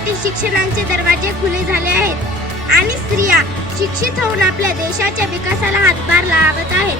स्त्रियांसाठी शिक्षणाचे दरवाजे खुले झाले आहेत आणि स्त्रिया शिक्षित होऊन आपल्या देशाच्या विकासाला हातभार लावत आहेत.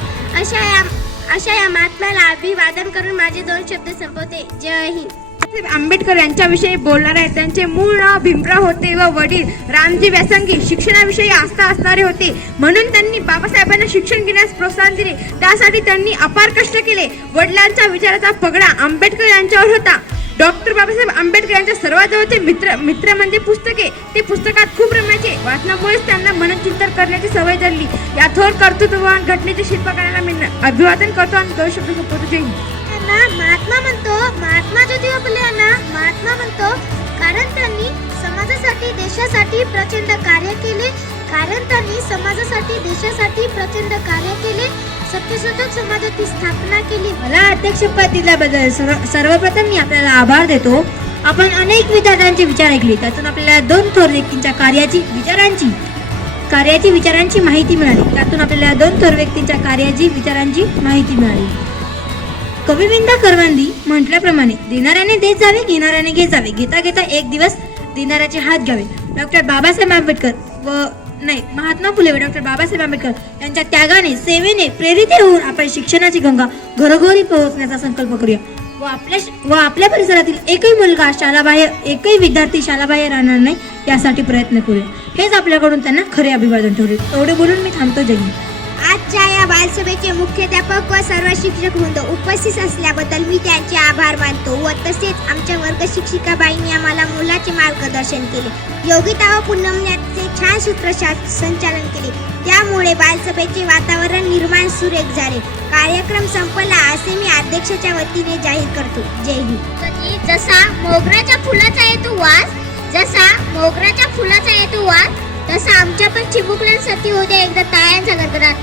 अशा या महात्म्याला अभिवादन करून माझे 2 शब्द संपवते. जय हिंद. आंबेडकर यांच्याविषयी बोलणार आहेत. त्यांचे मूळ नाव भीमराव होते व वडील रामजी व्यासंगी शिक्षणाविषयी आस्था असणारे होते, म्हणून त्यांनी बाबासाहेबांना शिक्षण घेण्यास प्रोत्साहन दिले. त्यासाठी त्यांनी अपार कष्ट केले. वडिलांच्या विचाराचा पगडा आंबेडकर यांच्यावर होता. डॉक्टर बाबासाहेब आंबेडकर यांच्या सर्वात जवळचे मित्र म्हणजे पुस्तके. ते पुस्तकात खूप रमायचे. वाचनामुळेच त्यांना मनचिंतन करण्याची सवय झाली. या थोर कर्तृत्ववान घटनेचे शिल्पकारांना मी अभिवादन करतो आणि 2 शब्द संपवतो. जय हिंद. महात्मा ज्योतिबा फुले यांना महात्मा म्हणतो कारण त्यांनी समाजासाठी देशासाठी प्रचंड कार्य केले. सत्यशोधक समाजाची स्थापना केली. मला अध्यक्षपद दिल्याबद्दल सर्वप्रथम मी आपल्याला आभार देतो. आपण अनेक विद्यार्थ्यांचे विचार ऐकले, त्यातून आपल्याला 2 थोर व्यक्तींच्या कार्याची विचारांची माहिती मिळाली. त्यातून आपल्याला 2 थोर व्यक्तींच्या विचारांची माहिती मिळाली. कविविंदा करवंदी म्हटल्याप्रमाणे देणाऱ्याने देत जावे, घेणाऱ्याने घेत जावे, घेता घेता एक दिवस देणाऱ्याचे हात घ्यावे. महात्मा फुले व डॉक्टर बाबासाहेब आंबेडकर यांच्या त्यागाने सेवेने प्रेरित होऊन आपण शिक्षणाची गंगा घरोघरी पोहोचण्याचा संकल्प करूया व आपल्या परिसरातील एकही विद्यार्थी शाळाबाह्य राहणार नाही यासाठी प्रयत्न करूया. हेच आपल्याकडून त्यांना खरे अभिवादन ठेवले. एवढे बोलून मी थांबतो. जय हिंद. आजच्या या बालसभेचे मुख्याध्यापक व सर्व शिक्षक वृंद उपस्थित असल्याबद्दल मी त्यांचे आभार मानतो व तसेच आमच्या वर्ग शिक्षिकाबाईंनी आम्हाला मोलाचे मार्गदर्शन केले. योगिता व पुनमण्याचे छान संचालन केले. त्यामुळे बालसभेचे वातावरण निर्माण सुरेख झाले. कार्यक्रम संपला असे मी अध्यक्षाच्या वतीने जाहीर करतो. जय हिंद. जसा मोगऱ्याच्या फुलाचा येतो वास तसा आमच्या पण चिमुकल्यांसाठी होऊ द्या एकदा टाळ्यांचा गडगडाट.